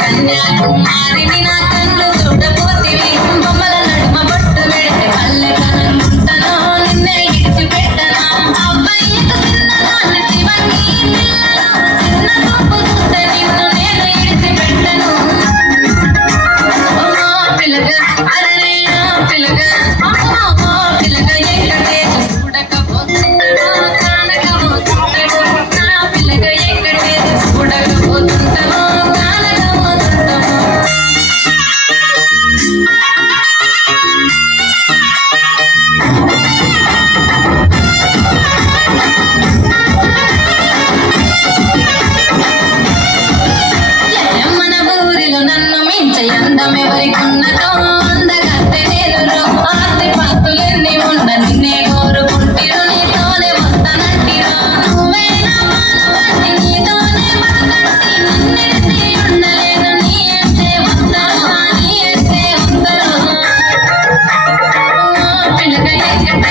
కన్యాకుమారిని నా కన్ను చూడపోతివి బొమ్మల నడుమ బొట్టు పెడితే పల్లెతనం ఉంటాను నిన్నే ఇడిచి పెట్టనా అబ్బాయికు చిన్నదాన్ని శివంగి పిల్లలు చిన్న చూపు చూస్తే నిన్ను నేను ఇడిచి పెట్టను పిల్లగా అరే పిల్లగా పిల్లగా ఎక్కడే చూడకపోతుంటావో కానకపోతుంటావో నా పిల్లగా ఎక్కడే చూడకపోతుంటావో అందమెవరికున్నదో అందగత్తె నేను ఆస్తి పాస్తులెన్ని ఉండ నిన్నే కోరుకుంటిరు నీతోనే వస్తానంటిరా నువ్వేనా మానవంటి నీతోనే బతకంటి నిన్నెడిసి ఉండలేను నీ ఎస్తే వస్తాను నీ ఎస్తే వస్తారు పిల్లగా ఎక్కడ